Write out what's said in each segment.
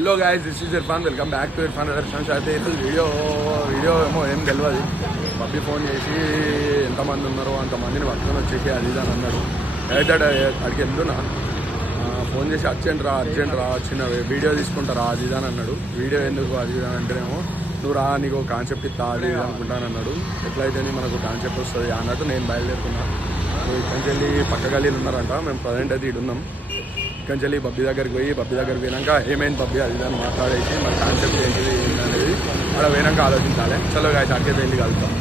Hello guys, this is Irfan. Welcome back to Irfan దర్శనం. అయితే ఈరోజు వీడియో ఏమో ఏం తెలియదు. బబ్బీ ఫోన్ చేసి ఎంతమంది ఉన్నారో అంతమందిని పట్టుకొని వచ్చేసి అది ఇది అని అన్నాడు. అయితే అక్కడికి వెళ్తున్నా, ఫోన్ చేసి అర్జెంట్ రా వచ్చిన వీడియో తీసుకుంటారా అది ఇది అని అన్నాడు. వీడియో ఎందుకు అది ఇది అని అంటేనేమో నువ్వు రా, నీకు కాన్సెప్ట్ ఇస్తా అది ఇది అనుకుంటాను అన్నాడు. ఎట్లయితే మనకు కాన్సెప్ట్ వస్తుంది అన్నట్టు నేను బయలుదేరుతున్నా. ఇక్కడి నుంచి వెళ్ళి పక్క గల్లీలు ఉన్నారంట. మేము ప్రజెంట్ అయితే ఇటు ఉన్నాం. ఇక్కడి నుంచి వెళ్ళి బబ్బీ దగ్గరికి పోయినాక ఏమైంది బబ్బీ అది దాన్ని మాట్లాడేసి మన కాన్సెప్ట్ ఏంటిది అనేది అక్కడ పోయినాక ఆలోచించాలి. చలో గాయస్, అక్కడికి వెళ్ళి కలుగుతాం.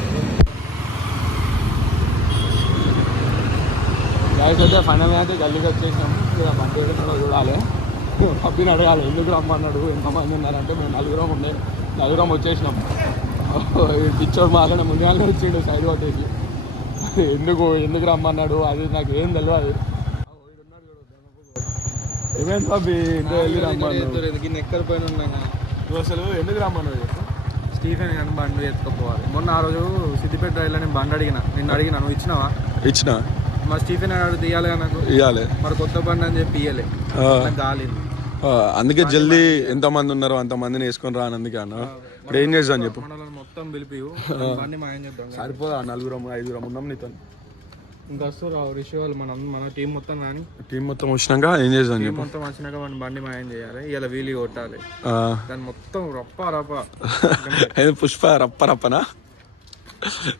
గాయస్ అయితే ఫైనల్ అయితే గల్లీకి వచ్చేసినాం. బండి చూడాలి, బబ్బీని అడగాలి ఎందుకు రమ్మన్నాడు, ఎంతమంది ఉన్నారంటే మేము నలుగురం వచ్చేసినాం. పిచ్చోడు మాట్లాడే ముందుగానే వచ్చిండు సైడ్ కొట్టేసి. ఎందుకు రమ్మన్నాడు అది నాకు ఏం తెలియదు. ఏమేంటి బాబీ ఇంత వెళ్ళి రమ్మన్నాడు, ఎక్కడ పోయిన ఉన్నాను నువ్వు అసలు ఎందుకు రమ్మన్నాడు? స్టీఫెన్ కానీ బండి ఎత్తుకపోవాలి. మొన్న ఆ రోజు సిద్దిపేట రైల్లో నేను బండి నిన్ను అడిగినా, నువ్వు ఇచ్చినావా? ఇచ్చిన. మరి స్టీఫెన్ అడిగితే ఇవ్వాలి నాకు, ఇవ్వాలి. మరి కొత్త బండి అని చెప్పి ఇవ్వలే, గాలి. అందుకే జల్దీ ఎంతమంది ఉన్నారో అంతమందిని వేసుకొని రా. అందుకే అన్న ఇప్పుడు ఏం చేద్దాం చెప్పు. మొత్తం పిలిపి బండి మాయం చేద్దాం. సరిపోదా? 4-5 ఉన్నాం నీతో. ఇంకా వస్తారు రిషి వాళ్ళు, మన టీం మొత్తం. కానీ టీం మొత్తం వచ్చినాక ఏం చేద్దాం చెప్పు. మొత్తం వచ్చినాక మన బండి మాయం చేయాలి. ఇలా వీలు కొట్టాలి, దాన్ని మొత్తం రప్ప పుష్ప రప్పనా.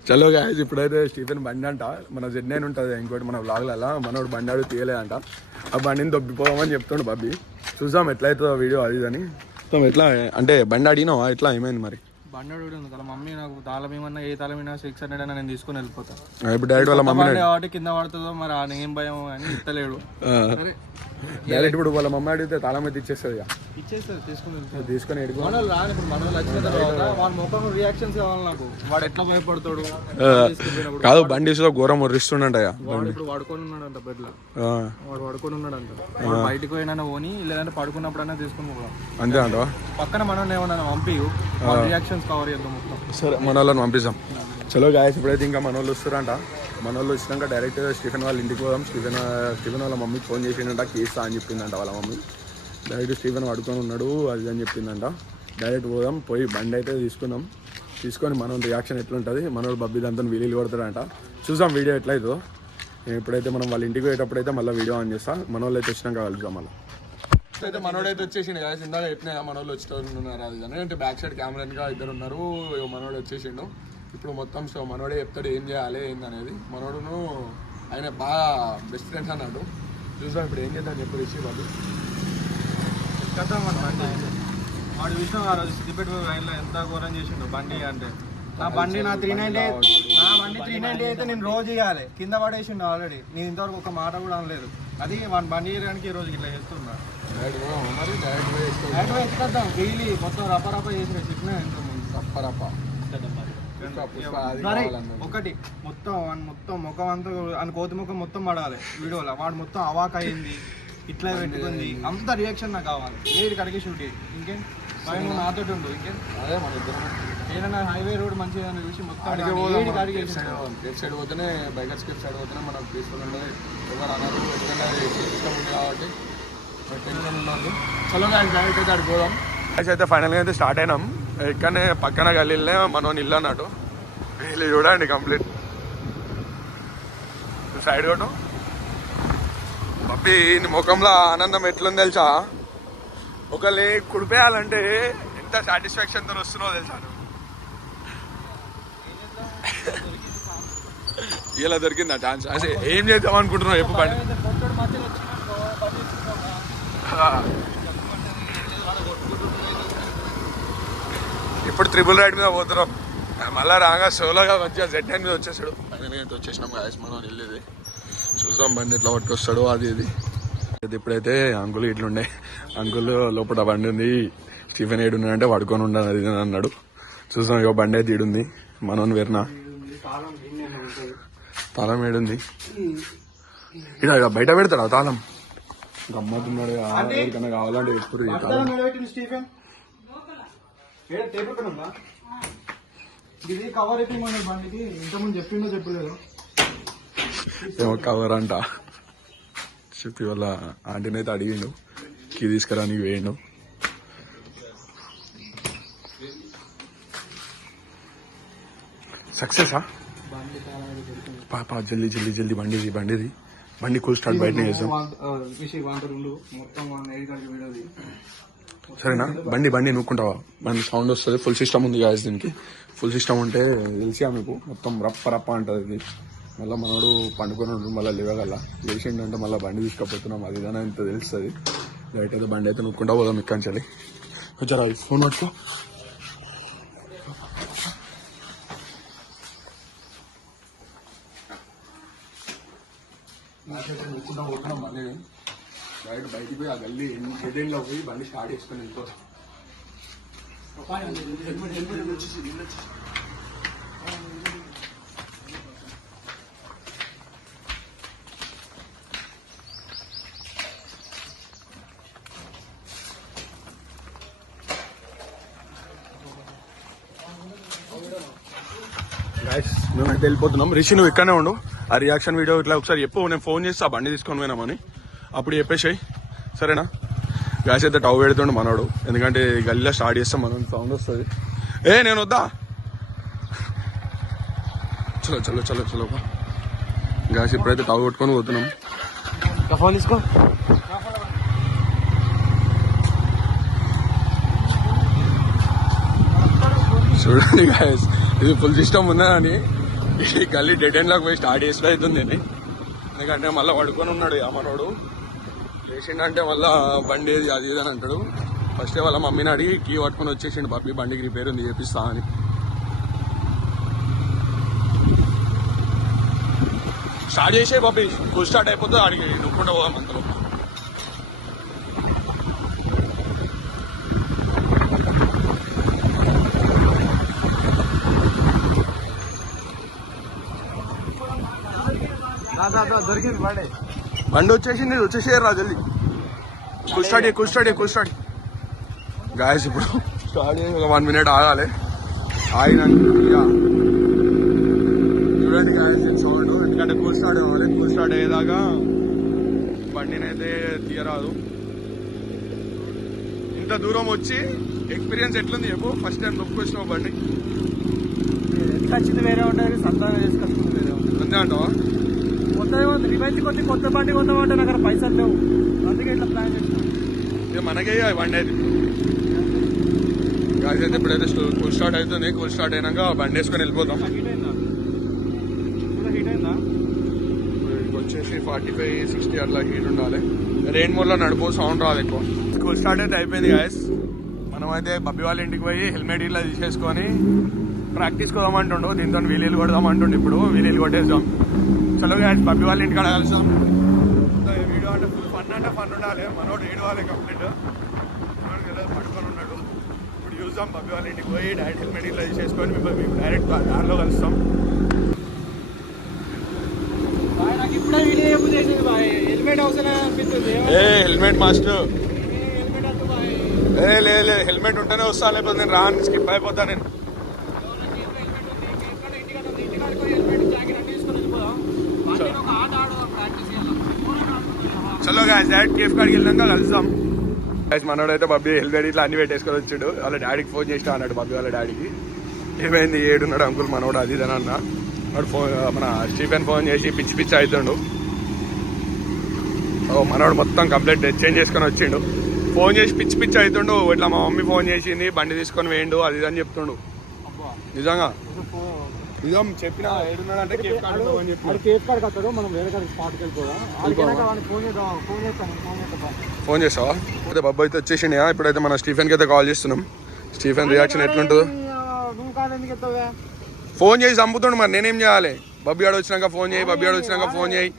చలో గాయస్, ఇప్పుడైతే స్టీఫెన్ బండి అంట మన Z9 ఉంటుంది ఇంకోటి మన వ్లాగ్లలో. మనోడు బండి అడుగు తీయలేదంట. ఆ బండిని దొబ్బిపోదామని చెప్తుండు బాబీ. చూద్దాం ఎట్లయితుందో వీడియో అది అని. ఎట్లా అంటే బండి అడిగినావా? ఎట్లా ఏమైంది మరి? బండి అడుగుడు కదా మమ్మీ, నాకు తాళం ఏమన్నా ఏ తాళం 600 అయినా నేను తీసుకుని వెళ్ళిపోతాను. ఇప్పుడు డైరెక్ట్ వాళ్ళ మమ్మీ కాబట్టి కింద పడుతుందో మరి ఆ ఏం భయం అని ఇస్తలేడు. డైరెక్ట్ ఇప్పుడు వాళ్ళ మమ్మీ అడిగితే తాళం అయితే ఇచ్చేస్తుంది. తీసుకొని రాని ఇప్పుడు మన వచ్చిన తర్వాత వాడి ముఖం రియాక్షన్స్ కావాలి నాకు. వాడు ఎట్లా భయపడతాడు కాదు, బండిలో ఘోరం వర్రిస్తుండంట. వాడు ఇప్పుడు పడుకొని ఉన్నాడంట బెడ్ లో. వాడు పడుకొని ఉన్నాడంట. బయటకు పోయినా ఓని లేదంటే పడుకున్నప్పుడైనా తీసుకుని పోదాం అంతే అంట. పక్కన మనం ఏమన్నా పంపి రియాక్షన్స్ కవర్ చేద్దాం మొత్తం. సరే, మన వాళ్ళని పంపిస్తాం. చలో గాయస్, ఇప్పుడైతే ఇంకా మన వాళ్ళు వస్తారంట. మన వాళ్ళు వచ్చినాక డైరెక్ట్ స్టీఫెన్ వాళ్ళ ఇంటికి పోదాం. స్టీఫెన్ వాళ్ళ మమ్మీకి ఫోన్ చేసిందంట, కేసు అని చెప్పిందంట వాళ్ళ మమ్మీ. డైరెక్ట్ స్టీఫెన్ పడుకొని ఉన్నాడు అది అని చెప్పిందంట. డైరెక్ట్ పోదాం, పోయి బండి అయితే తీసుకొని మనం రియాక్షన్ ఎట్లుంటుంది. మనోడు బబ్బీ దాంతో వీలీలు కొడతాడంట. చూసాం వీడియో ఎట్లయితుందో. ఇప్పుడైతే మనం వాళ్ళ ఇంటికి పోయేటప్పుడు అయితే మళ్ళీ వీడియో ఆన్ చేస్తా. మన వాళ్ళు అయితే వచ్చినాక కలుద్దాం. మళ్ళీ అయితే మనోడైతే వచ్చేసిండు గాయస్. ఇందాక చెప్పినా మనోళ్ళు వచ్చేటన్నారు అది అని. అంటే బ్యాక్ సైడ్ కెమెరాగా 2 ఉన్నారు. మనోడు వచ్చేసిండు. ఇప్పుడు మొత్తం సో మనోడే చెప్తాడు ఏం చేయాలి ఏందనేది. మనోడును ఆయన బాగా బెస్ట్ ఫ్రెండ్స్ అన్నాడు. చూసాం ఇప్పుడు ఏం చేద్దాం చెప్పి రిషి బాబు. వాడు విషయం ఆ రోజు సిద్దిపేట రైల్లో ఎంత ఘోరం చేసిండు బండి అంటే. నా బండి 390 అయితే నేను రోజు ఇవ్వాలి. కింద పడేసిండు ఆల్రెడీ. నేను ఇంతవరకు ఒక మాట కూడా అనలేదు. అది వాడి బండి చేయడానికి ఈ రోజు ఇట్లా చేస్తున్నా. ఎత్తుకొద్దాం వీలి మొత్తం రప్ప చేసిన చెప్పిన రప్ప ఒకటి మొత్తం ముఖం అంతా అని కోతి ముఖం మొత్తం పడాలి వీడియోలో. వాడు మొత్తం అవాక్ అయింది, ఇట్లా పెట్టుకుంది, అంత రియాక్షన్ నాకు కావాలి. ఏది కడిగి షూట్ ఇంకేం నువ్వు నాతో ఉండు. ఇంకేం అదే మన ఇద్దరు ఏదైనా హైవే రోడ్ మంచిగా చూసి మొత్తం సైడ్ పోతేనే బైకర్స్ సైడ్ పోతేనే మనకు పీస్ఫుల్ ఉండదు. ఎవరు అన్నారు ఇష్టం ఉంది కాబట్టి టెన్షన్ ఉండదు. చలో డైరెక్ట్ అయితే అడిగిపోదాం. అయితే ఫైనల్గా అయితే స్టార్ట్ అయినాం. ఇక్కడనే పక్కన గల్లీలనే మనం ఇల్లు అన్నట్టు. వీళ్ళు చూడండి కంప్లీట్ సైడ్ కొట్టు. బబ్బీ నీ ముఖంలో ఆనందం ఎట్లుంది తెలుసా? ఒకళ్ళని కుడిపేయాలంటే ఎంత సాటిస్ఫాక్షన్తో వస్తున్నావు తెలుసా? ఇలా దొరికింది ఆ ఛాన్స్. అసలు ఏం చేద్దాం అనుకుంటున్నావు చెప్పు బండి. ఇప్పుడు ట్రిపుల్ రైడ్ మీద పోతున్నాం. మళ్ళీ రాగా సోలోగా మంచిగా Z9 మీద వచ్చేసాడు. అయితే వచ్చేసినాం గాయస్. మనం వెళ్ళేది చూద్దాం బండి ఎట్లా పట్టుకొస్తాడు అది ఇది. ఇప్పుడైతే అంకుల్ ఇట్లుండే. అంకుల్ లోపల బండి ఉంది, స్టీఫెన్ ఏడున్నాడంటే పడుకొని ఉండదు అది అన్నాడు. చూసాం ఇక బండి అయితే ఈడుంది. మనం వేరునా తాళం ఏడుంది? ఇక బయట పెడతాడు ఆ తాళం. గమ్మతున్నాడు. ఎవరికన్నా కావాలంటే ఎప్పుడు ఏమో కవర్ అంట చెప్పి వాళ్ళ ఆంటీని అయితే అడిగిండు. కీ తీసుకురా నీకు వేయండు. సక్సెసా పాపా జల్దీ జల్దీ జల్దీ బండిది బండి కూల్ స్టార్ట్ బయటనే చేద్దాం సరేనా బండి నూక్కుంటావా బండి సౌండ్ వస్తుంది ఫుల్ సిస్టమ్ ఉంది గాయస్ దీనికి ఫుల్ సిస్టమ్ ఉంటే తెలిసిగా మీకు మొత్తం రప్ప అంటది ఇది మళ్ళీ మనోడు పండుకొని ఉంటుంది మళ్ళీ లేవగల లేచిండంటే మళ్ళీ బండి తీసుకపోతున్నాం అది ఇదని ఇంత తెలుస్తుంది బయట అయితే బండి అయితే నూక్కుంటా పోదాం ఇక్కంచాలి కొంచెం ఫోన్ పట్టుకో నూక్కుంటా పోతున్నాం మళ్ళీ బయటికి పోయి ఆ గల్లీ ఎన్లో పోయి బండి స్టార్ట్ చేసుకొని వెళ్ళిపోతాం మేమైతే వెళ్ళిపోతున్నాం రిషి నువ్వు ఇక్కడనే ఉండు ఆ రియాక్షన్ వీడియో ఇట్లా ఒకసారి చెప్పు నేను ఫోన్ చేసి ఆ బండి తీసుకొని పోయినామని అప్పుడు చెప్పేసాయి సరేనా గ్యాస్ అయితే టవ్ పెడుతుండు మనోడు ఎందుకంటే గల్లీలో స్టార్ట్ చేస్తాం మనం సౌండ్ వస్తుంది నేను వద్దా చలో గ్యాస్ ఇప్పుడైతే టవ్ కొట్టుకొని పోతున్నాం ఫోన్ తీసుకో చూడండి గ్యాస్ ఇది ఫుల్ సిస్టమ్ ఉన్నదని ఈ గల్లీ డెడ్ ఎండ్ లాగా పోయి స్టార్ట్ చేసిన అవుతుంది ఎందుకంటే మళ్ళీ పడుకొని ఉన్నాడు మనోడు లేచిండంటే మళ్ళీ బండి అది ఇది అని అంటాడు ఫస్ట్ వాళ్ళ మమ్మీని అడిగి కీ పట్టుకొని వచ్చేసిండు బాబీ బండికి రిపేర్ ఉంది చేపిస్తా అని స్టార్ట్ చేసే బాబీ ఫుల్ స్టార్ట్ అయిపోతుంది అడిగి నొక్కుండా పోదాం అంతలో దొరికింది బండి వచ్చేసేయరా జల్దీ కుల్ స్టార్ట్ గాయస్ ఇప్పుడు స్టార్ట్ చేసి ఒక 1 minute ఆగాలి ఆగినాక చూడండి గాయస్ సౌండ్ ఎందుకంటే కూల్ స్టార్ట్ అవ్వాలి కూల్ స్టార్ట్ అయ్యేదాకా బండిని అయితే తీయరాదు ఇంత దూరం వచ్చి ఎక్స్పీరియన్స్ ఎట్లుంది చెప్పు ఫస్ట్ టైం నొప్పుకొచ్చినావు బండి ఖచ్చితంగా వేరే ఉంటుంది సంతానం చేసుకొస్తుంది వేరే ఉంటుంది అంతే అంటావా రివెంజ్ కొద్ది కొత్త బండి కొందామంటే నాకు అక్కడ పైసలు లేవు అందుకే ఇట్లా ప్లాన్ చేస్తాను మనకే బండి అయితే గాయస్ అయితే ఇప్పుడైతే కూల్ స్టార్ట్ అవుతుంది కూల్ స్టార్ట్ అయినాక బండి వేసుకొని వెళ్ళిపోతాం వచ్చేసి 45-60 అట్లా హీట్ ఉండాలి రెయిన్ మోడ్ లో నడుపు సౌండ్ రాదు ఎక్కువ కూల్ స్టార్ట్ అయితే అయిపోయింది గాయస్ మనం అయితే బబ్బీ వాళ్ళ ఇంటికి పోయి హెల్మెట్ ఇలా తీసేసుకొని ప్రాక్టీస్ కొదామంటుండు దీంతో వీలీలు కొడదామంటుండు ఇప్పుడు వీలీలు కొట్టేద్దాం చలో గాయస్ బబ్బీ వాళ్ళ ఇంటికాడ కలుస్తాం వీడియో అంటే ఫన్ ఉండాలి మనోడు ఏడవాలి కంప్లీట్ పడుకొని ఉన్నాడు ఇప్పుడు చూద్దాం బబ్బీ వాళ్ళ ఇంటికి పోయి డైరెక్ట్ హెల్మెట్ ఇలా తీసేసుకొని మేము డైరెక్ట్ దారిలో కలుస్తాం హెల్మెట్ మాస్టర్ లే హెల్మెట్ ఉంటేనే వస్తా లేకపోతే నేను రాను స్కిప్ అయిపోతా నేను చలో గాయస్ డైరెక్ట్ కేఫ్ కాడికి వెళ్ళాక కలుద్దాం గాయస్ మనోడైతే బబ్బీ హెల్మెట్ ఇట్లా అన్ని పెట్టేసుకొని వచ్చాడు వాళ్ళ డాడీకి ఫోన్ చేసినా అన్నాడు బబ్బీ వాళ్ళ డాడీకి ఏమైంది ఏడున్నాడు అంకుల్ మనోడు అది ఇదని అన్న వాడు ఫోన్ మన స్టీఫెన్ ఫోన్ చేసి పిచ్చి అవుతుండు మనోడు మొత్తం కంప్లీట్ చేంజ్ చేసుకొని వచ్చిండు ఫోన్ చేసి పిచ్చి అవుతుండు ఇట్లా మా మమ్మీ ఫోన్ చేసింది బండి తీసుకొని వేయండు అది ఇదని చెప్తుండు నిజంగా నిజం చెప్పిన ఏడున్నాడు అంటే కేఫ్ కాడికి వస్తాడు మనం వేరే కాడికి స్పాట్కి వెళ్ళిపోదాం ఫోన్ చేస్తావా అయితే బాబు అయితే వచ్చేసిండి ఇప్పుడైతే మన స్టీఫెన్కి అయితే కాల్ చేస్తున్నాం స్టీఫెన్ రియాక్షన్ ఎట్లుంటుందో ఫోన్ చేసి చంపుతుండు మరి నేనేం చేయాలి బబ్బీ ఆడ వచ్చినాక ఫోన్ చేయి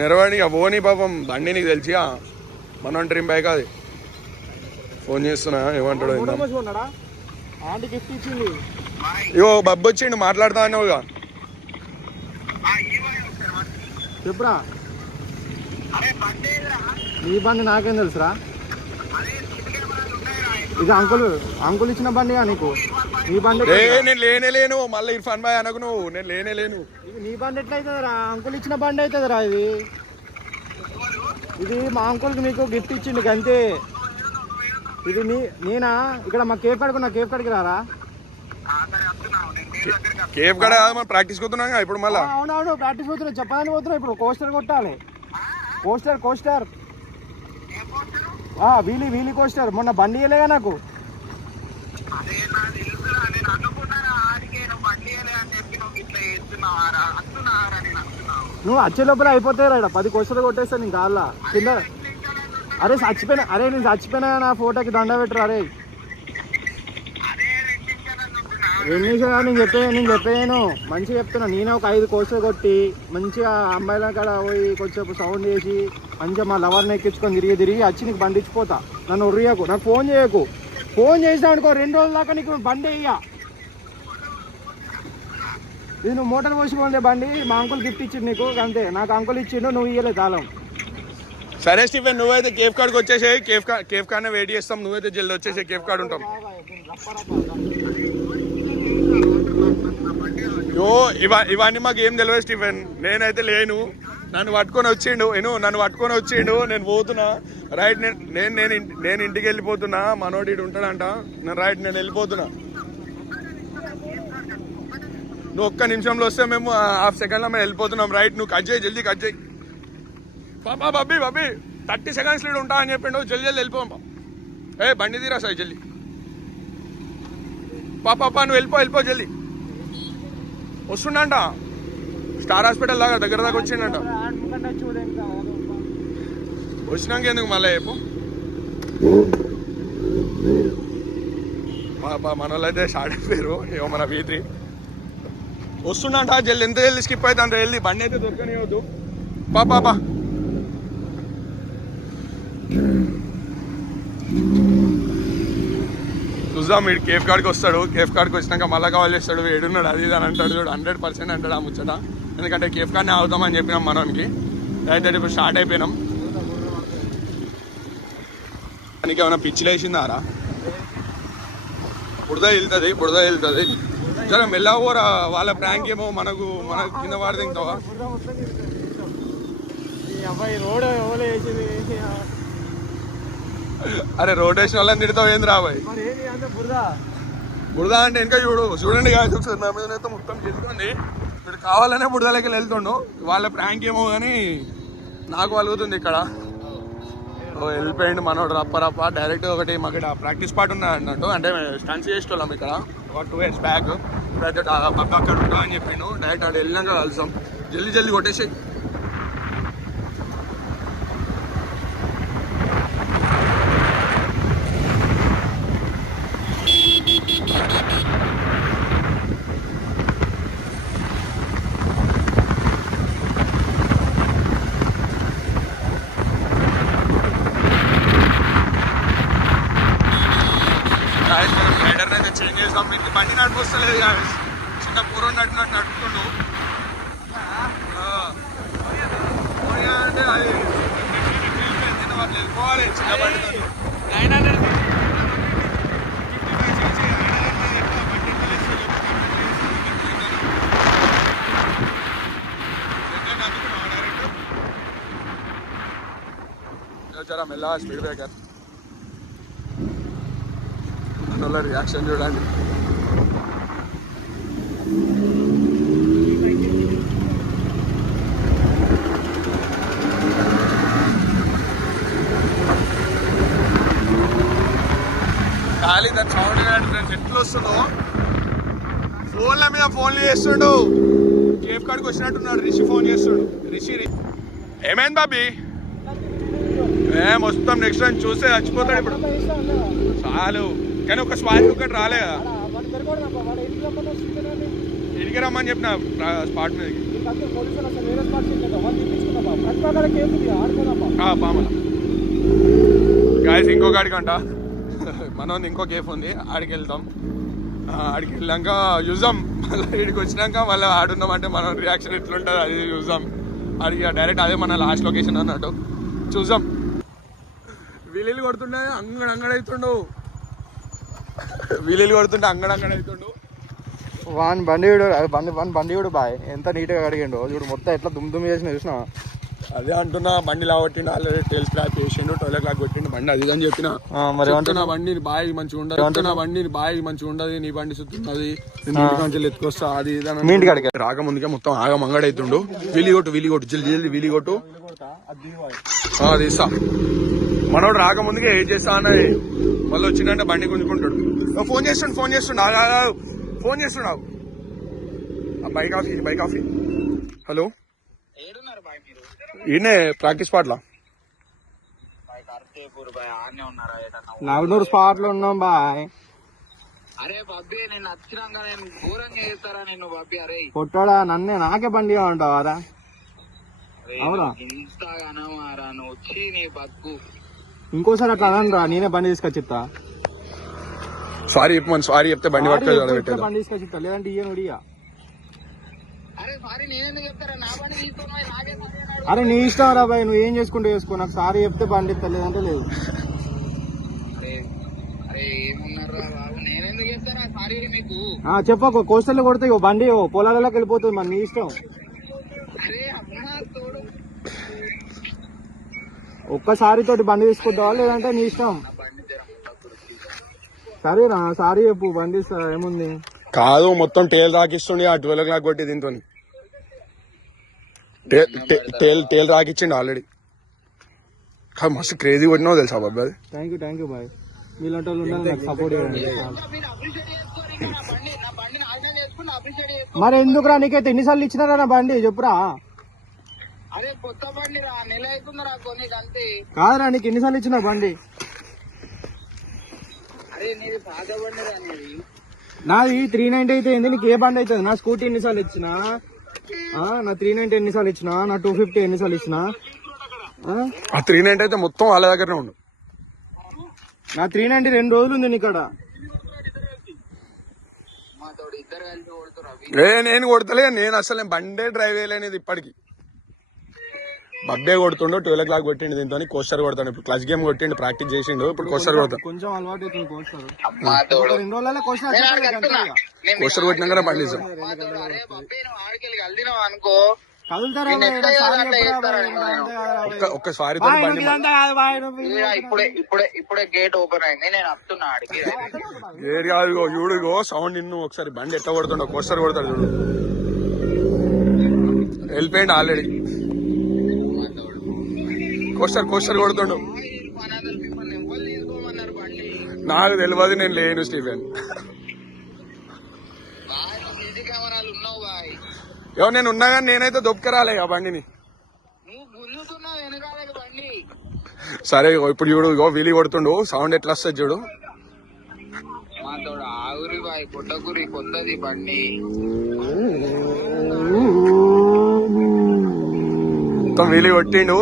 నెరవాడి ఫోన్ పాపం బండి నీకు తెలిసి మనం డ్రీమ్ బైక్ అది ఫోన్ చేస్తున్నా ఏమంటాడు ఇగో బబ్బు వచ్చిండు మాట్లాడుతా అన్నావుగా చెప్పురా ఈ బండి నాకేం తెలుసురా ఇది అంకుల్ ఇచ్చిన బండిగా నీకు నీ బండి నేను లేను మళ్ళీ ఇర్ఫాన్ బాయ్ అనకు నువ్వు నేను లేను నీ బండి ఎట్లా అవుతుందిరా అంకుల్ ఇచ్చిన బండి అవుతుందిరా ఇది మా అంకుల్కి నీకు గిఫ్ట్ ఇచ్చిండు అంతే ఇది నేనా ఇక్కడ మా కేఫ్ కాడికి రారా కేఫ్ కాడ కాదు మనం ప్రాక్టీస్ పోతున్నాం ఇప్పుడు మళ్ళా. అవునవును ప్రాక్టీస్ పోతున్నా, చెప్పడానికి పోతున్నా. ఇప్పుడు కోస్టర్ కొట్టాలి. Coaster wheelie coaster. మొన్న బండి ఇవ్వలేగా నాకు. నువ్వు వచ్చే లోపల అయిపోతాయి రా. 10 కోస్టర్లు కొట్టేస్తాను ఇంకా అలా కింద. అరే నేను చచ్చిపోయినా నా ఫోటోకి దండ పెట్టరు. అరే 2 నిమిషాలు నేను చెప్పాను మంచిగా చెప్తున్నా. నేను ఒక 5 కోస్టర్లు కొట్టి మంచిగా అమ్మాయిల కాడ పోయి కొంచెం సౌండ్ చేసి మంచిగా మా లవర్ని ఎక్కించుకొని తిరిగి వచ్చి నీకు బండి ఇచ్చిపోతా. నన్ను ఉర్రియకు, నాకు ఫోన్ చేయకు. ఫోన్ చేసినా అనుకో 2 రోజుల దాకా నీకు బండి వేయ. ఇది నువ్వు మోటార్ పోసిపోలే బండి మా అంకుల్ గిఫ్ట్ ఇచ్చిండు నీకు అంతే. నాకు అంకుల్ ఇచ్చిండు, నువ్వు ఇయ్యలే తాళం. సరే స్టీఫెన్, నువ్వైతే కేఫ్ కార్డ్కి వచ్చేసాయి. కేఫ్ కార్డ్నే వెయిట్ చేస్తాం. నువ్వైతే జల్ది వచ్చేసి కేఫ్ కార్డ్ ఉంటాం. ఇవన్నీ మాకు ఏం తెలియదు స్టీఫెన్. నేనైతే లేను. నన్ను పట్టుకొని వచ్చిండు. నేను పోతున్నా. రైట్. నేను ఇంటికి వెళ్ళిపోతున్నా. మనోడి ఉంటాడంట. నేను వెళ్ళిపోతున్నా. నువ్వు ఒక్క నిమిషంలో వస్తే మేము హాఫ్ సెకండ్లో మేము వెళ్ళిపోతున్నాం. రైట్. నువ్వు కట్ చేయి, జల్దీ కట్ చేయి. బాబీ 30 సెకండ్స్ లీడ్ ఉంటా అని చెప్పిండు. జల్దీ వెళ్ళిపోం. బండి తీరా సార్ జల్దీ. పాపా నువ్వు వెళ్ళిపో జల్దీ. వస్తుండంట. స్టార్ హాస్పిటల్ దాకా దగ్గర దాకా వచ్చిండంట. వచ్చినాక ఎందుకు మళ్ళీ చెప్పు. మన వాళ్ళు అయితే స్టార్ట్ అయిపోయారు. ఏమో మన V3 వస్తుండంట. ఎంత జల్దీ స్కిప్ అవుతాంట. వెళ్ళి బండి అయితే దొరకనివద్దు. పాపా చూద్దాం. వీడు కేఫ్ కార్డ్కి వస్తాడు. కేఫ్ కార్డ్కి వచ్చినాక మళ్ళీ కాల్ చేస్తాడు. ఏడున్నాడు అది ఇది అని అంటాడు. చూడు 100% అంటాడు ఆ ముచ్చట. ఎందుకంటే కేఫ్ కార్డ్ని ఆగుతామని చెప్పినాం మనకి. అయితే ఇప్పుడు స్టార్ట్ అయిపోయినాం. దానికి ఏమైనా పిచ్చిలు వేసిందారా? బురద వెళ్తుంది. సరే మెల్లవోరా. వాళ్ళ ప్రాంక్ ఏమో మనకు కింద వాడితే ఇంకావా. అరే రోడ్ వేసిన వాళ్ళని తిడతావు ఏంది రాబాయ్? బురద అంటే ఇంకా చూడండి కాదు. నా మీద మొత్తం చేసుకోండి. ఇప్పుడు కావాలనే బురదలకి వెళ్తుండు. వాళ్ళ ప్రాంక్ ఏమో కానీ నాకు వలుగుతుంది ఇక్కడ. వెళ్ళిపోయిండు మనోడు రప్ప. డైరెక్ట్ ఒకటి మాకు ఇక్కడ ప్రాక్టీస్ పార్ట్ ఉన్నది అన్నట్టు. అంటే స్టన్స్ చేసేవాళ్ళం ఇక్కడ ఒక 2 years బ్యాక్. ఇప్పుడైతే పక్క అక్కడ ఉంటా అని చెప్పిండు. డైరెక్ట్ అక్కడ వెళ్ళినాక కలుసాం. జల్దీ కొట్టేసాయి. రైడర్ అయితే చేంజ్ చేస్తాం. మీకు బండి నడిపిస్తలేదు కాదు. చిన్న పూర్వం నడుపుతుండు. అంటే అది వాళ్ళు వెళ్ళిపోవాలి. చిన్న బండి 900 జరా మెల్ల స్పీడ్ బ్రేకర్. అందులో రియాక్షన్ చూడండి. ఖాళీ దాని సౌండ్ ఫ్రెండ్స్ ఎట్లా వస్తుందో. ఫోన్ల మీద ఫోన్లు చేస్తుండు. కేఫ్ కార్డ్కి వచ్చినట్టున్నాడు. రిషి ఫోన్ చేస్తుండు. రిషి ఏమైంది బాబీ? వస్తాం నెక్స్ట్ టైం చూస్తే చచ్చిపోతాడు ఇప్పుడు. చాలు కానీ ఒక స్పాట్ ఒకటి రాలే కదా. ఇంటికి రమ్మని చెప్పిన స్పాట్ మీదకి. పామల గాయస్ ఇంకో గాడికి అంట. మనం ఇంకో కేఫ్ ఉంది, ఆడికి వెళ్తాం. ఆడికి వెళ్ళాక చూద్దాం. మళ్ళీ ఇక్కడికి వచ్చినాక మళ్ళీ ఆడున్నామంటే మనం రియాక్షన్ ఎట్లుంటుంది అది చూద్దాం. ఆడికి డైరెక్ట్ అదే మన లాస్ట్ లొకేషన్ అన్నట్టు. చూద్దాం. వీలీలు కొడుతుండే అంగడవుతుండు. వీలీలు కొడుతుంటే అంగడవుతుండు. బండి బండి బాయ్ ఎంత నీట్గా అడిగిండు. చూడు మొత్తం ఎట్లా దుమ్ చేసిన చూసినా. అదే అంటున్నా బండి ఇలా కొట్టిండు ఆల్రెడీ టైల్ స్క్రాప్ చేసిండు 12 o'clock కొట్టిండు బండి అది అని చెప్పిన మరి నా బండిని బాగా మంచిగా ఉండదు నా బండిని బాగా మంచిగా ఉండదు నీ బండి సుత్తున్నది ఇంటికి ఎత్తుకొస్తా అది మీ ఇంటికి రాకముందుకే మొత్తం ఆగ మంగడైతుండు వీలి కొట్టు జల్ది వీలి కొట్టు అది ఇస్తా మనోడు రాకముందుకే ఏం చేస్తా అన్నది మళ్ళీ వచ్చిందంటే బండి గుంజుకుంటాడు ఫోన్ చేస్తుండు ఆగు ఫోన్ చేస్తున్నావు బైక్ ఆఫీ హలో ఈయనే ప్రాక్టీస్ పాటలా నవనూరు స్పాట్ లో ఉన్నాం బాయ్. అరే బబ్బీ నేను వచ్చినాక నేను ఘోరంగా చేస్తారా నిన్ను బబ్బీ. అరే పొట్టాడా నాకే బండి అంటావారా? అవునా ఇన్స్టాగానమారా నువ్వు వచ్చి నీ బతుకు. ఇంకోసారి అట్లా అనరా, నేనే బండి తీసుకొచ్చిస్తా. సారీ చెప్తే బండి పట్టుకోవాలి బండి తీసుకొచ్చిస్తా, లేదంటే ఇయ్య నుడియా. అరే సారీ నేనెందుకు చెప్తారా? నా బండి తీసుకున్నా నాకే. అరే నీ ఇష్టం రా బాయ్, నువ్వు ఏం చేసుకుంటే చేసుకో, నాకు సారీ చెప్తే బండి ఇస్తా, లేదంటే లేదు. అరే ఏమున్నారా బాబు, నేనెందుకు చెప్తారా సారీ మీకు? చెప్పకు, కోస్టల్లో కొడితే బండి పొలాలలోకి వెళ్ళిపోతుంది, మరి నీ ఇష్టం. అరే అమ్మా తోడు ఒక్కసారి తోటి బండి తీసుకుంటావా, లేదంటే నీ ఇష్టం. సరేనా సారీ చెప్పు, బండి ఇస్తా, ఏముంది. కాదు మొత్తం టేల్ రాకిస్తుండే ఆ 12 o'clock కొట్టి దీంతో టేల్ రాకిచ్చిండు ఆల్రెడీ. మస్తు క్రేజీ కొట్టినావు తెలుసా బాబా. అది థ్యాంక్ యూ బాయ్, మీలాంటి వాళ్ళు ఉండాలి నాకు సపోర్ట్ చేయండి. మరి ఎందుకురా, నీకైతే ఎన్నిసార్లు ఇచ్చినారా నా బండి చెప్పురా. అరే కొత్త బండి రా, నెల అవుతుందిరా కొన్ని అంతే. కాదురా, నీకు ఎన్నిసార్లు ఇచ్చిన బండి? అరే నీది పాత బండి రా, నీది. నాది 390 అయితే ఏంది, నీకు ఏ బండి అవుతుంది? నా స్కూటీ ఎన్నిసార్లు ఇచ్చిన, నా 390 ఎన్నిసార్లు ఇచ్చిన, నా 250 ఎన్నిసార్లు ఇచ్చిన. ఆ 390 అయితే మొత్తం వాళ్ళ దగ్గరనే ఉండు. నా 390 2 రోజులు ఉంది ఇక్కడ. నేను కొడతలే, నేను అసలు బండే డ్రైవ్ చేయలేనిది ఇప్పటికి. బబ్బే కొడుతుండో 12 o'clock కొట్టిండు దీంతో, కోస్టర్ కొడతాడు. ఇప్పుడు క్లచ్ గేమ్ కొట్టిండు, ప్రాక్టీస్ చేసిండు, ఇప్పుడు కోస్టర్ కొడతాడు. కొంచెం అలవాటు అవుతుంది కోస్టర్. కోస్టర్ కొట్టినాక బండి ఇస్తాం. అనుకో ఒక్కసారి ఇప్పుడే గేట్ ఓపెన్ అయింది, నేను వస్తున్నా ఆడికి. గేట్ కాదు చూడుగో సౌండ్ నిన్ను ఒకసారి బండి ఎట్లా కొడుతుండో, కోస్టర్ కొడతాడు చూడు. వెళ్ళిపోయిండు ఆల్రెడీ, కోస్టర్ కొడుతుండు. నాకు తెలియదు, నేను లేను స్టీఫెన్. ఎవరు నేను ఉన్నా కానీ నేనైతే దొబ్బకరాలే ఆ బండిని. సరే ఇప్పుడు చూడు, ఇగో వీలి కొడుతుండు, సౌండ్ ఎట్లా వస్తుంది చూడు. ఆగురి బాయ్, కొట్టగురి కొత్తది బండి. మొత్తం వీలి కొట్టిండు.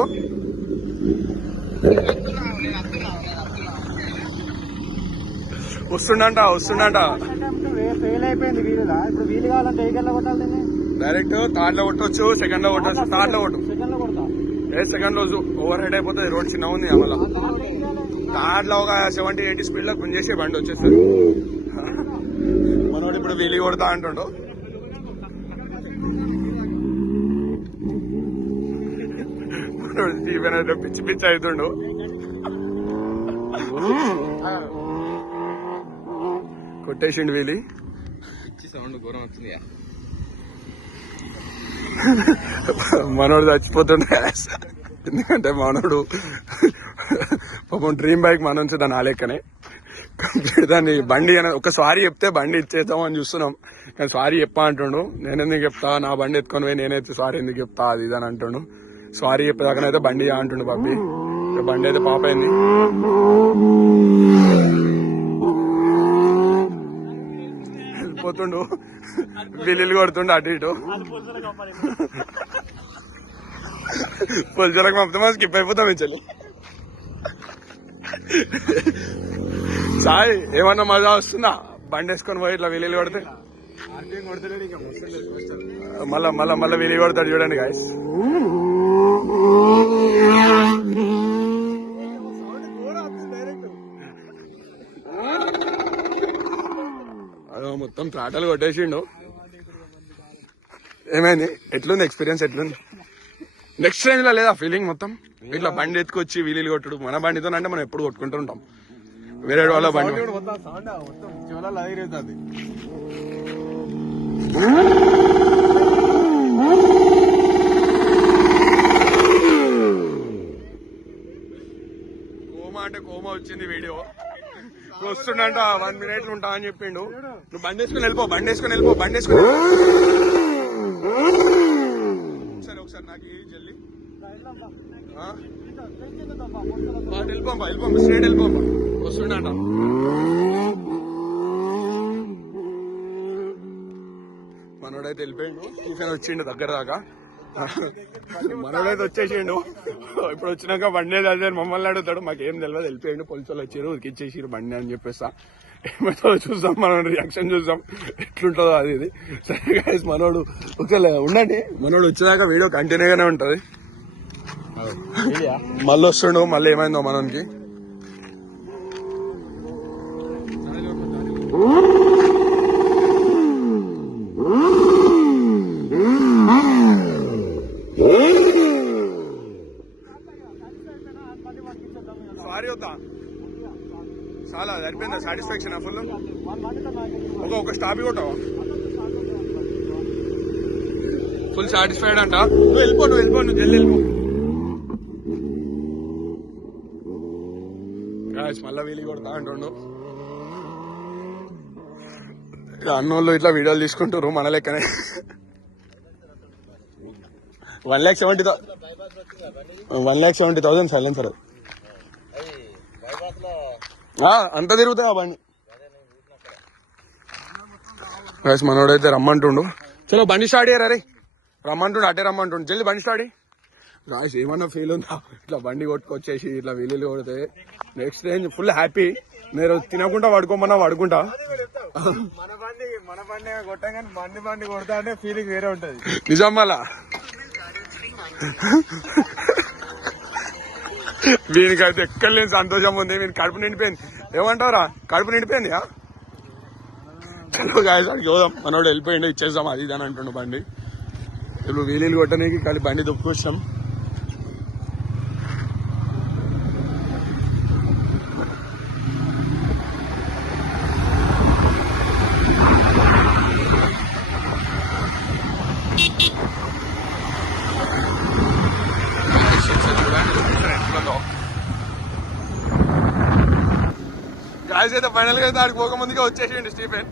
వస్తుండంట ఫెయిల్ అయిపోయింది వీలుగా. ఇప్పుడు వీలు కావాలంటే ఏ గంటలో కొట్టాలి? డైరెక్ట్ థర్డ్ లో కొట్టొచ్చు, సెకండ్ లో కొట్టొచ్చు. థర్డ్ లో కొట్టు, సెకండ్ లో కొడతా. సెకండ్ లో ఓవర్ హెడ్ అయిపోతుంది, రోడ్ చిన్న ఉంది. మళ్ళీ థర్డ్ లో ఒక 70-80 స్పీడ్ లో గుంజేసి బండి వచ్చేస్తుంది. మనోడు ఇప్పుడు వీలి కొడతా అంటుండు. మనోడు స్టీఫెన్ అయితే పిచ్చి అవుతుండు. కొట్టేసిండు వీలి, సౌండ్ ఘోరం వచ్చింది. మనోడు చచ్చిపోతుండే. ఎందుకంటే మనోడు పాపం డ్రీమ్ బైక్ మనోంచి దాని ఆలేకనే కంప్లీట్ దాన్ని బండి అని ఒక సారీ చెప్తే బండి ఇచ్చేద్దాం అని చూస్తున్నాం. కానీ సారీ చెప్పా అంటుండు. నేను ఎందుకు చెప్తా, నా బండి ఎత్తుకొని పోయి నేనైతే సారీ ఎందుకు చెప్తా అది ఇది అని అంటుండు. సారీ చెప్పేదాకనైతే బండి అంటుండు బాబీ. బండి అయితే పాప అయింది. వెళ్ళిపోతుండు, బిల్లులు కొడుతుండు అటు ఇటు. పొలిచరకు పంపితే మనం స్కిప్ అయిపోతాం ఇచ్చలు. సాయి ఏమన్నా మజా వస్తుందా బండి వేసుకొని పోయి ఇట్లా వీలు కొడితే? మళ్ళా వీలు కొడతాడు చూడండి గాయస్. మొత్తం త్రాటలు కొట్టేసిండు. ఏమైంది, ఎట్లుంది ఎక్స్పీరియన్స్, ఎట్లుంది? నెక్స్ట్ రేంజ్ లో లేదా ఫీలింగ్ మొత్తం ఇట్లా బండి ఎత్తుకొచ్చి వీలీలు కొట్టుడు మన బండితో అంటే మనం ఎప్పుడు కొట్టుకుంటూ ఉంటాం వేరే వాళ్ళ బండి కోమా అంటే కోమా వచ్చింది వీడియో వస్తుండంట 1 minute ఉంటా అని చెప్పిండు నువ్వు బండి వేసుకుని వెళ్ళిపో ఒకసారి నాకు జల్లి వెళ్ళిపోంపా స్ట్రేట్ వెళ్ళిపోంపా వస్తుండంట మనోడైతే వెళ్ళిపోయిండు టిఫిన్ వచ్చిండు దగ్గర దాకా మనోడైతే వచ్చేసిండు ఇప్పుడు వచ్చినాక బండి అదే మమ్మల్ని అడుగుతాడు మాకేం తెలియదు వెళ్ళిపోయిండు పోలీసు వాళ్ళు వచ్చారు ఉరికిచ్చేసారు బండి అని చెప్పేస్తా ఏమైతే చూద్దాం మనం రియాక్షన్ చూద్దాం ఎట్లుంటుందో అది ఇది సరే గైస్ మనోడు ఒకసారి ఉండండి మనోడు వచ్చేదాకా వీడియో కంటిన్యూగానే ఉంటది మళ్ళీ వస్తుండు మళ్ళీ ఏమైందో మనోనికి సారీ వద్దా చాలా సరిపోయిందా సాటిస్ఫాక్షన్ ఫుల్ ఒక స్టాప్ కొట్టావా ఫుల్ సాటిస్ఫైడ్ అంట నువ్వు వెళ్ళిపో జల్ది వెళ్ళిపో మళ్ళా వీలు కొడతా అంటుండు అన్నోళ్ళు ఇట్లా వీడియోలు తీసుకుంటారు మన లెక్కనే 1,70,000 సైలెన్సర్ అంత తిరుగుతాయి ఆ బండి మనోడైతే రమ్మంటుండు చలో బండి స్టార్ట్ అయ్యారా రే రమ్మంటుండు అటే రమ్మంటుండు జల్ది బండి స్టార్ట్ రాయిస్ ఏమన్నా ఫీల్ ఉందా ఇట్లా బండి కొట్టుకొచ్చేసి ఇట్లా వీలు కొడితే నెక్స్ట్ రేంజ్ ఫుల్ హ్యాపీ నేను తినకుండా పడుకోమన్నా పడుకుంటా మన బండి కొట్టాం కానీ బండి కొడతా అంటే ఫీలింగ్ వేరే ఉంటది నిజం మళ్ళా వీనికైతే ఎక్కడ లేని సంతోషం ఉంది వీని కడుపు నిండిపోయింది ఏమంటారా కడుపు నిండిపోయింది చలో గాయస్ అడిగి పోదాం మనోడు వెళ్ళిపోయిండు ఇచ్చేస్తాం అది ఇది అని అంటుండు బండి ఇప్పుడు వీలీలు కొట్టడానికి కానీ బండి దొప్పుకొచ్చాం గాయస్ అయితే ఫైనల్ గా అయితే ఆడికి పోకముందుగా వచ్చేసిండు స్టీఫెన్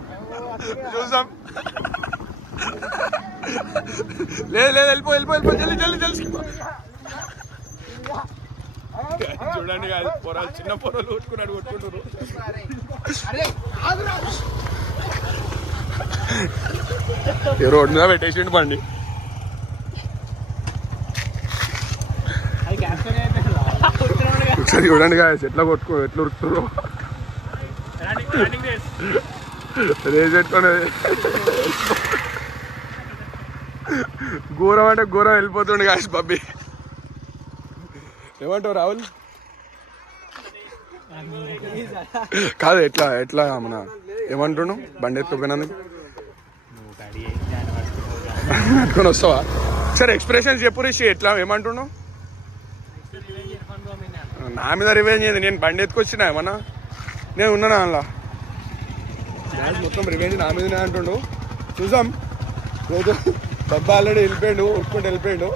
చూసాం లేదు వెళ్ళిపో జల్లి చూడండి పొరాలు చిన్న పొరలు కొట్టుకుంటారు ఈ రోడ్డు మీద పెట్టేసిండు బండి ఒకసారి చూడండి గాయస్ ఎట్లా ఉరుకుతారో రేజ్ పెట్టుకొని ఘోరం అంటే ఘోరం వెళ్ళిపోతుండే గాయస్ బబ్బీ ఏమంటావు రాహుల్ కాదు ఎట్లా మన ఏమంటున్నావు బండి ఎత్తుకుపోయినందుకు పట్టుకొని వస్తావా సరే ఎక్స్ప్రెషన్స్ చెప్పు రిషి ఎట్లా ఏమంటున్నావు నా మీద రివెంజ్ చేయదు నేను బండి ఎత్తుకొచ్చినా ఏమన్నా నేను ఉన్నానా అలా మొత్తం రివెంజ్ నా మీదనే అంటుండు చూసాం రోజు డబ్బా ఆల్రెడీ వెళ్ళిపోయాడు ఉరుక్కుంటూ వెళ్ళిపోయాడు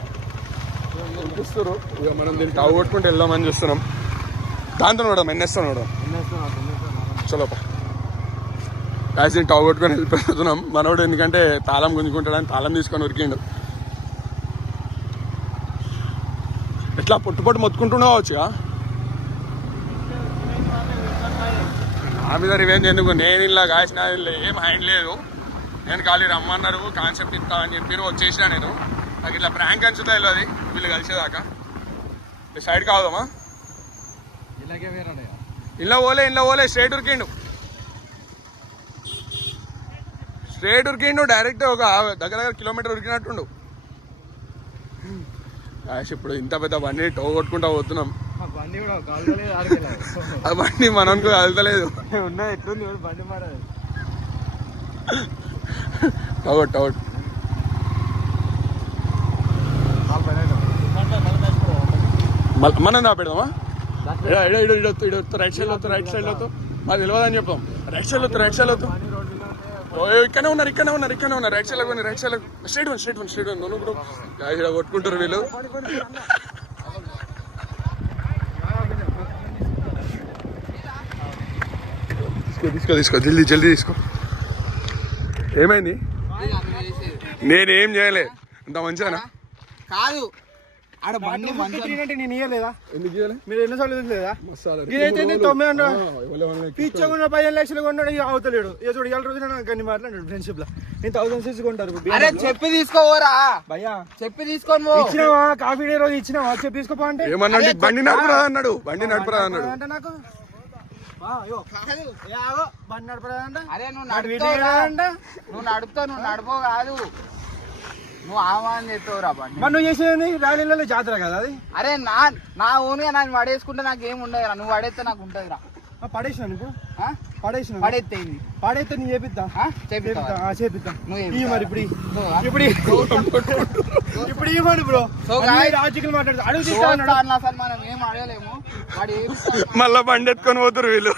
ఉరికిస్తారు ఇక మనం దీన్ని టావు కొట్టుకుంటూ వెళ్దామని చూస్తున్నాం దాంతో నోడం ఎన్నేస్తాం నోడం చలో కాసి దీన్ని టావు కొట్టుకొని వెళ్ళిపోతున్నాం మనోడు ఎందుకంటే తాళం గుంజుకుంటాడని తాళం తీసుకొని ఉరికిండు ఎట్లా పొట్టు మొత్తుకుంటున్నావు వచ్చా నా మీద రివెంజ్ ఎందుకు నేను ఇలా కాసిన ఏం మైండ్ లేదు నేను ఖాళీ రమ్మన్నారు కాన్సెప్ట్ ఇస్తా అని చెప్పి వచ్చేసినా నేను నాకు ఇట్లా ప్రాంక్ అంచుతా వెళ్ళదు వీళ్ళు కలిసేదాకా సైడ్ కావదమ్మా ఇలా పోలే స్ట్రైట్ ఉరికిండు డైరెక్ట్ ఒక దగ్గర కిలోమీటర్ ఉరికినట్టుండు ఇప్పుడు ఇంత పెద్ద బండి టో కొట్టుకుంటా పోతున్నాం ఆ బండి మనకు కదలలేదు బండి మారాలి అవుట్ మనం పెడదామా రైట్ సైడ్ వద్దు మాకు తెలియదని చెప్తాం. రైట్ సైడ్ వద్దు ఇక్కడనే ఉన్నారు రైట్ సైడ్ స్ట్రైట్ వన్ నువ్వు ఇప్పుడు ఇక్కడ కొట్టుకుంటారు వీళ్ళు. తీసుకో జల్దీ తీసుకో. ఏమైంది? నేనేం చేయలే. అంత మంచిగానా? కాదు ఆడ బండి నేను ఇయ్యలేదా? ఎందుకు చేయాలి? మీరు ఎన్నోసార్లు లేదా ఇదైతే 900 పిచ్చకుండా 15 లక్షలు కొన్నాడు అవతలేడు. ఇక చూడు ఇవాళ రోజున నాకు మాట్లాడాడు ఫ్రెండ్షిప్ లో నేను 1000 కొంటారు. అరే చెప్పి తీసుకోవరా భయ్యా, చెప్పి తీసుకోను. ఇచ్చినావా? కాఫీ డే రోజు ఇచ్చినావా? చెప్పి తీసుకోపో అంటే ఏమన్నా బండి నడపరా అన్నాడు. అంటే నాకు బండి నడపరాదంట. అరే నువ్వు నడుపుతావు కాదు, నువ్వు ఆహ్వానం చేస్తావురా బండి. మరి నువ్వు చేసేది ర్యాలీలలో జాతర కదా అది. అరే నా ఓన్గా నన్ను పడేసుకుంటే నాకు ఏమి ఉండదురా, నువ్వు పడేస్తే నాకు ఉంటదిరా. పడేసినాను ఇప్పుడు పడేస్తే నేను చేపిద్దా చేపిద్దాం. నువ్వు మరి ఇప్పుడు ఇవ్వండి బ్రో. రాజకీయాలు మాట్లాడుతూ అడుగుతా అసలు మనం ఏం అడగలేము. వాడు మళ్ళా బండి ఎత్తుకొని పోతురు వీళ్ళు.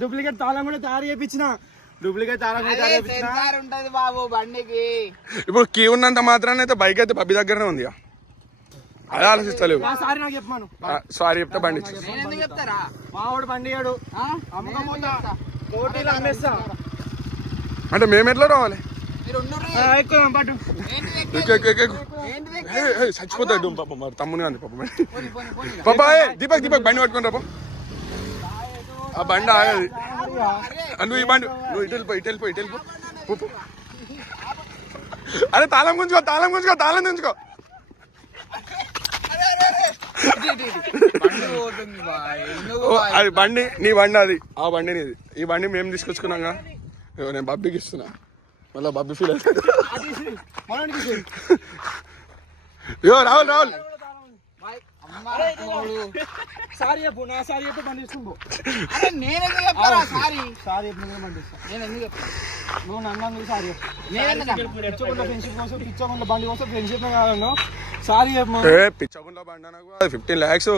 డూప్లికేట్ తాళం కూడా తయారు చేయించిన. ఉంటది బాబు బండికి. ఇప్పుడు కీ ఉన్నంత మాత్రాన్ని అయితే బైక్ అయితే పబ్బి దగ్గరనే ఉంది. అదే ఆలోచిస్తలేవు. సారీ నాకు చెప్పాను. సారీ చెప్తే బండి చెప్తారా? మావాడు బండి అడు అమ్మకపోతా కోటీలు అమ్మేస్తా. అంటే మేము ఎట్లా రావాలి? ఎక్కువ పాటు చచ్చిపోతాడు పాప మరి తమ్ముని అంది పాప దీపక్ బండి పట్టుకుని రాపా. ఆ బండి ఆగది. నువ్వు ఈ బండి నువ్వు ఇటు వెళ్ళిపో. అరే తాళం గుంజుకో. అది బండి నీ బండి, అది ఆ బండి నీది. ఈ బండి మేము తీసుకొచ్చుకున్నాగా. నేను బబ్బీకి ఇస్తున్నా. మళ్ళీ బబ్బీ ఫీల్ అవుతాడు. రాహుల్ సారీ చెప్పు. నా సారీ చెప్పు బండి తీసుకో. నువ్వు నన్ను సారీ పిచ్చకుండా ఫ్రెండ్షిప్ కోసం పిచ్చకుండా బండి కోసం ఫ్రెండ్షిప్ కాదన్నా. సారీ చెప్పు. పిచ్చకుండా బండి అనకు 15 lakhs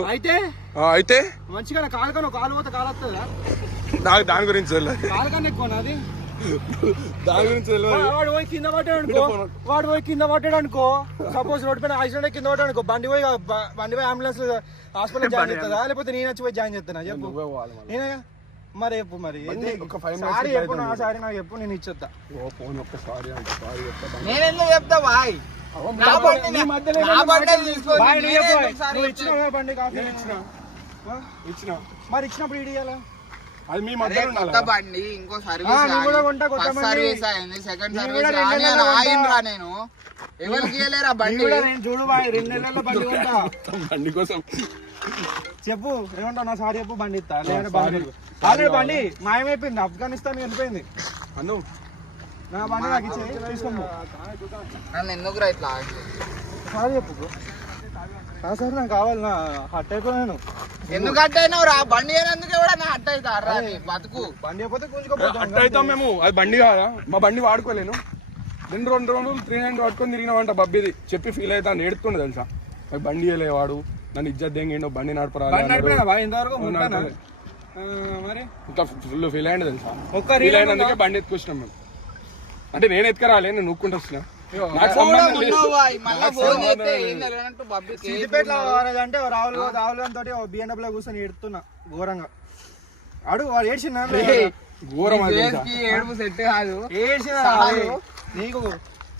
అయితే మంచిగా కాలు పోతే కాలు వస్తుందా? నాకు దాని గురించి తెలియదు. కాలు కన్నా ఎక్కువ నాది. దాని గురించి తెలియదు. వాడు పోయి కింద పట్టాడు అనుకో. సపోజ్ రోడ్డు పైన యాక్సిడెంట్ కింద పట్టాడు అనుకో. బండి పోయి అంబులెన్స్ హాస్పిటల్ జాయిన్ చేస్తుందా లేకపోతే నేను వచ్చి పోయి జాయిన్ చేస్తానా చెప్పు. నేనే మరి చెప్పు. మరి సారీ చెప్పు. నా సారీ నాకు చెప్పు, నేను ఇచ్చేస్తా. నేనెందుకు చెప్తా బాయ్? బండి కాఫీ ఇచ్చిన మరి ఇచ్చినప్పుడు ఇడియాలా? అది మీ మధ్య బండి ఇంకో సర్వీస్ అయింది, సెకండ్ సర్వీస్ ఆగినరా. నేను ఎవరికి వెళ్ళారా బండి? చూడు బాయ్ 2 నెలల్లో బండి కొంటా. బండి కోసం చెప్పు ఏమంటావు? నా సారీ చెప్పు, బండి ఇస్తా. ఆల్రెడీ బండి మాయమైపోయింది, ఆఫ్ఘనిస్తాన్ వెళ్ళిపోయింది. అను నా బండి నాకు ఇచ్చే తీసుకోము. నన్ను ఎందుకు ఇట్లా సారీ చెప్పు. సార్ నాకు కావాలి. నా హట్ అయిపోయాను. ఎందుకు హట్ అయినావు రా? బండి అయినందుకే కూడా నా హట్ అవుతారా? బతుకు బండి అయిపోతే గుంజుకోపోతాం. హట్ అవుతాం మేము. అది బండి కాదా? మా బండి వాడుకోలేను. 2 రోజులు 300 పట్టుకొని తిరిగినావంట బబ్బీది. చెప్పి ఫీల్ అవుతా నేడుతుండే తెలుసా. అది బండి వేయలే వాడు. నన్ను ఇజ్జత్ దేంగేండో బండి నడపరాలి మరి ఇంకా ఫుల్ ఫీల్ అయ్యండి తెలుసా. ఫీల్ అయినందుకే బండి ఎత్తుకొచ్చినాం మేము. అంటే నేను ఎత్తుకరాలే, నేను నూక్కుంటూ వస్తున్నా. సిద్దిపేటలో అంటే రాహుల్ గాంధీ తోటి బిఎన్డబ్ల్యూ కూర్చొని ఏడుతున్నా ఘోరంగా. అడుగు వాడు ఏడ్చినా ఘోరం. ఏడుపు సెట్ కాదు. నీకు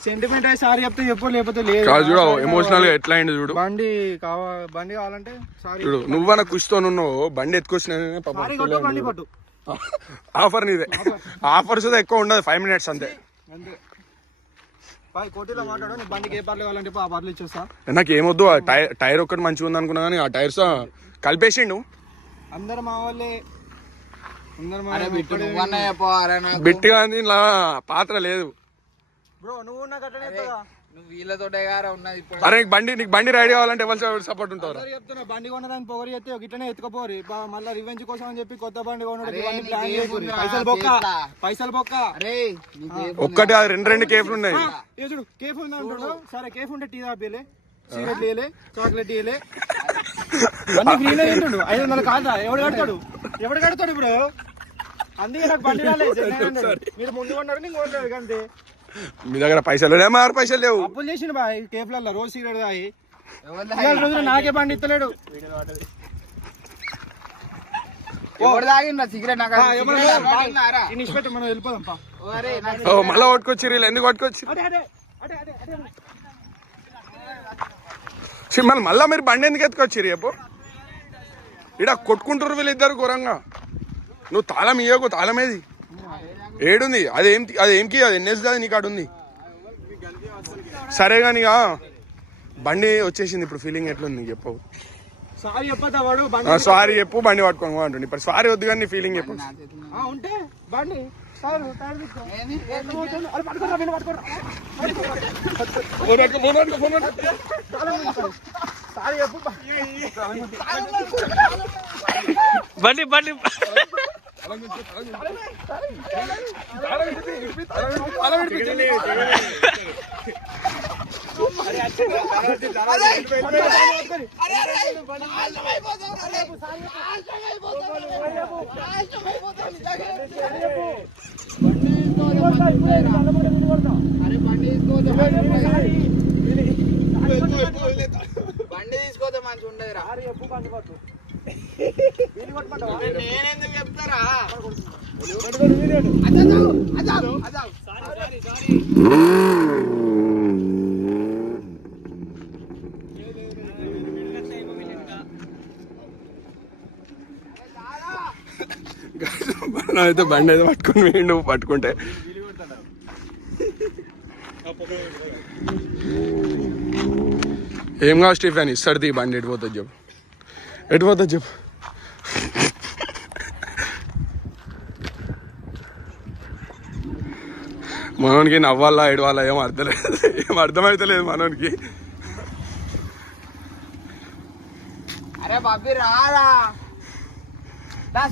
సెంటిమెంట్ అయి సారీ చెప్తే చెప్పు, లేకపోతే లేదు. చూడు ఎమోషనల్ గా ఎట్లా అయింది చూడు. బండి కావాలంటే సారీ. చూడు నువ్వన్నా ఖుషితో ఉన్నావు. బండి ఎత్తుకొచ్చిన బండి పట్టు. ఆఫర్ నీదే. ఆఫర్స్ ఎక్కువ ఉండదు, 5 minutes అంతే. కోటిలో మాట్లాడు. నీ బండికి ఏ పార్లు కావాలంటే ఆ పార్లు ఇచ్చేస్తా. నాకు ఏమొద్దు. టైర్ ఒక్కటి మంచిగా ఉంది అనుకున్నా కానీ ఆ టైర్స్ కలిపేసిండు. అందరు మా వాళ్ళే. బిట్టిగా ఇలా పాత్ర లేదు బ్రో. నువ్వు నాకు అట్లనే నువ్వు వీళ్ళతోటే గారా ఉన్నది ఇప్పుడు. అరే నీకు బండి రైడ్ కావాలంటే ఎవరు సపోర్ట్ ఉంటారు? చెప్తున్నా బండి కొనడానికి పొగరు చేస్తే ఇట్లనే ఎత్తుకోపోరు మళ్ళీ రివెంజ్ కోసం అని చెప్పి కొత్త బండి కొనడం అరే, ఇవన్నీ నీకు ప్లాన్ ఏం చేయకూరి. ఉందిరా? పైసలు బొక్క అరే నీకు ఒక్కటి అది రెండు కేఫ్లు ఉన్నాయి. ఏ చూడు కేఫ్ ఉంది అంటాడు. సరే కేఫ్ ఉంటే టీ తాపిలే, సిగరెట్ ఇయలే, చాక్లెట్ ఇయలే, అన్ని ఫ్రీలో తింటుండు. 500 కాదా? ఎవడు కడతాడు ఇప్పుడు? అందుకే నాకు బండి రాలేదు. మీరు ముందు కొన్నారు, నేను కొనలేదు అంతే. మీ దగ్గర పైసలు లేమా? పైసలు లేవు. అప్పులు చేసిన బాయ్ కేఫ్లలో రోజు సిగరెట్ తాగి ఎవరు రోజులు నాకే బండి ఇస్తలేడు. ఎవరు తాగిండ్రా సిగరెట్? నాకు ఇన్స్పెక్ట్ మనం వెళ్ళిపోదాం పా. మళ్ళీ కొట్టుకొచ్చి ఎందుకు కొట్టుకొచ్చి మళ్ళీ మీరు బండి ఎందుకు ఎత్తుకొచ్చి రేపు ఇడ కొట్టుకుంటారు వీళ్ళిద్దరు ఘోరంగా. నువ్వు తాళం ఇయ్యకు. తాళం ఏది ఏడుంది? అదేంకి అది ఎన్ఎస్ అది నీకు ఉంది. సరే కానీ బండి వచ్చేసింది. ఇప్పుడు ఫీలింగ్ ఎట్లుంది నీకు చెప్పవు? సారీ చెప్పదా వాడు సారీ చెప్పు, బండి పట్టుకోండి అంటుంది. ఇప్పుడు సారీ వద్దు కానీ నీ ఫీలింగ్ చెప్పు. ఉంటే బండి సారీ చెప్పు. బండి బండి బండి తీసుకోతే మంచిగా ఉండదురా. నేనెందుకు చెప్తారా? అయితే బండి అయితే పట్టుకుని వేయండి. పట్టుకుంటే ఏం కాదు స్టీఫెన్, ఇస్తాడు ఈ బండి. ఎటుపోతుంది చెప్పు, ఎటుపోతుంది చెప్పు. మనోనికి నవ్వాలా ఏడవాలా ఏం అర్థమవుతలేదు మనోనికి. అరే బాబీ రారా,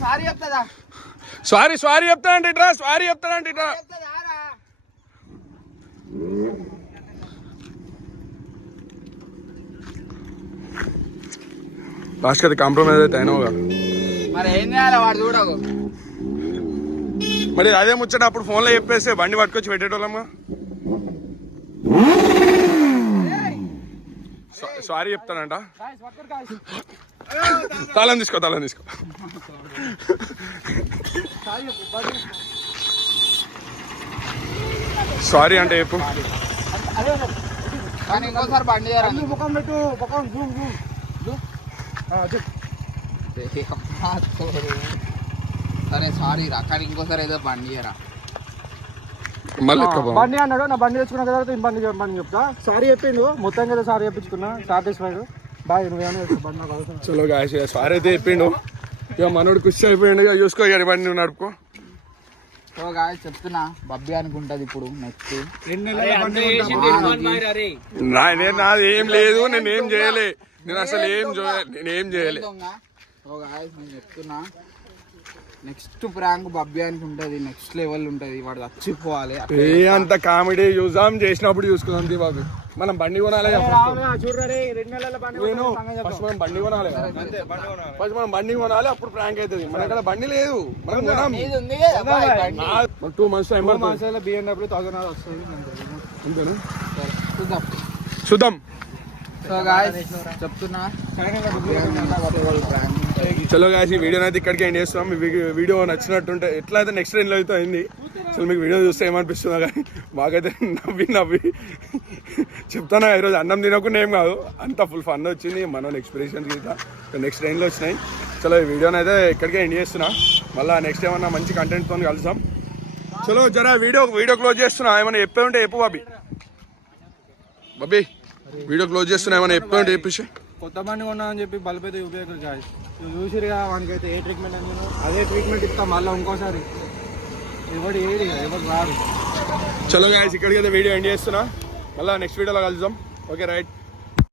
సారీ చెప్తాదా? సారీ చెప్తానంటే ఇట్రా, సారీ చెప్తానంటే ఇట్రా. భాస్కర్ కాంప్రమైజ్ అయితే అయినావుగా. మరి ఏం చేయాలి వాడు చూడకు. మరి అదే ముచ్చట అప్పుడు ఫోన్లో చెప్పేస్తే బండి పట్టుకొచ్చి పెట్టేటోళ్ళమ్మా. సారీ చెప్తానంట. తాళం తీసుకో. సారీ అంటే చెప్పు. కానీ ఇంకోసారి బండి చేయరా. ముఖం పెట్టు, ముఖం జూమ్ జూమ్. సరే సారీ రా, కానీ ఇంకోసారి ఏదో బండి చేయరా. బండి అన్నాడు. నా బండి తెచ్చుకున్న తర్వాత బండి చెప్తా. సారీ చెప్పిండు మొత్తం కదా. Sorry చెప్పించుకున్నా, satisfied. బాయ్ నువ్వేమో బండి నాకు అవసరం. చలో గాయస్, సారీ అయితే చెప్పిండు. ఇక మనోడు ఖుషి అయిపోయిండు. ఇక చూసుకో, ఇక బండి నువ్వు నడుపుకో. సో గాయస్ చెప్తున్నా, బబ్బీ అనుకుంటది ఇప్పుడు నెక్స్ట్. నాది ఏం లేదు, నేనేం చేయలే. నేను అసలు నేనేం చేయలే. సో గాయస్ నేను చెప్తున్నా, నెక్స్ట్ ప్రాంక్ బబ్బీ అనుకుంటది. నెక్స్ట్ లెవెల్ ఉంటది. వాడు చచ్చిపోవాలి. అంత కామెడీ చూసాం, చేసినప్పుడు చూసుకుందాం బాబు. మనం బండి కొనాలి. ఫస్ట్ మనం బండి కొనాలి. అప్పుడు ప్రాంక్ అవుతుంది. మన దగ్గర బండి లేదు, మనం కొనాం. 2 months టైం పడుతుంది. BMW 1000 వస్తుంది అంతేనా? చూద్దాం. చూద్దాం. సో గాయ్స్ చెప్తున్నా, చలో గాయ్స్, ఈ వీడియోని అయితే ఇక్కడికి ఎండ్ చేస్తున్నాం. మీ వీడియో నచ్చినట్టుంటే ఎట్లా అయితే నెక్స్ట్ ట్రైన్లో అయితే అయింది. అసలు మీకు వీడియో చూస్తే ఏమనిపిస్తుందో కానీ మాకైతే నవ్వి చెప్తాను. ఈరోజు అన్నం తినకుండా ఏం కాదు, అంత ఫుల్ ఫన్ వచ్చింది. మన ఎక్స్పీరియన్స్ గిట్లా నెక్స్ట్ ట్రైన్లో వచ్చినాయి. చలో ఈ వీడియోని అయితే ఇక్కడికే ఎండ్ చేస్తున్నా. మళ్ళీ నెక్స్ట్ ఏమన్నా మంచి కంటెంట్తో కలుద్దాం. చలో జరా వీడియో క్లోజ్ చేస్తున్నా. ఏమైనా చెప్పే ఉంటే చెప్పు బాబీ. వీడియో క్లోజ్ చేస్తున్నా. ఏమైనా చెప్పే ఉంటే చెప్పేసి. కొత్త బండి కొన్నా అని చెప్పి బల్బ్ అయితే ఉపయోగం కాదు. నువ్వు చూసిరుగా వానికైతే ఏ ట్రీట్మెంట్ అని అదే ట్రీట్మెంట్ ఇస్తాం మళ్ళీ ఇంకోసారి. ఎవరు రాడు. చలో గాయ్స్, ఇక్కడికైతే వీడియో ఎండ్ చేస్తున్నా. మళ్ళీ నెక్స్ట్ వీడియోలో కలుద్దాం. Okay right.